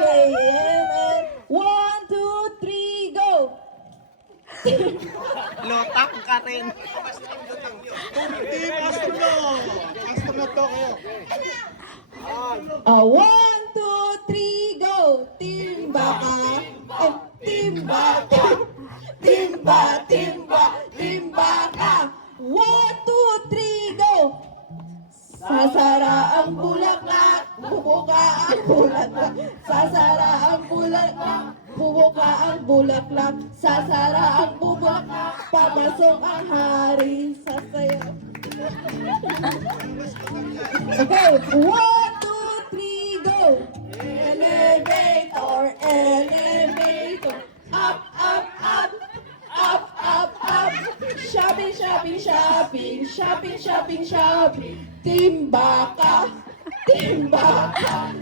Okay, and 1, 2, 3, go! Lotak ka rin. Team Astronaut! Astronaut to kayo. 1, 2, 3, go! Timba ka! Timba ka! Timba, timba, timba ka! 1, 2, 3, go! Sasara ang bulaklak, bubuka ang bulaklak. Sasara ang bulaklak, bubuka ang bulaklak. Sasara ang bulaklak, papasok ang hari. Sasayaw. Okay, 1, 2, 3, go! Elevator, elevator, up, up, up, up, up, up. Shopping, shopping, shopping, shopping, shopping, shopping. Timba ka, timba ka.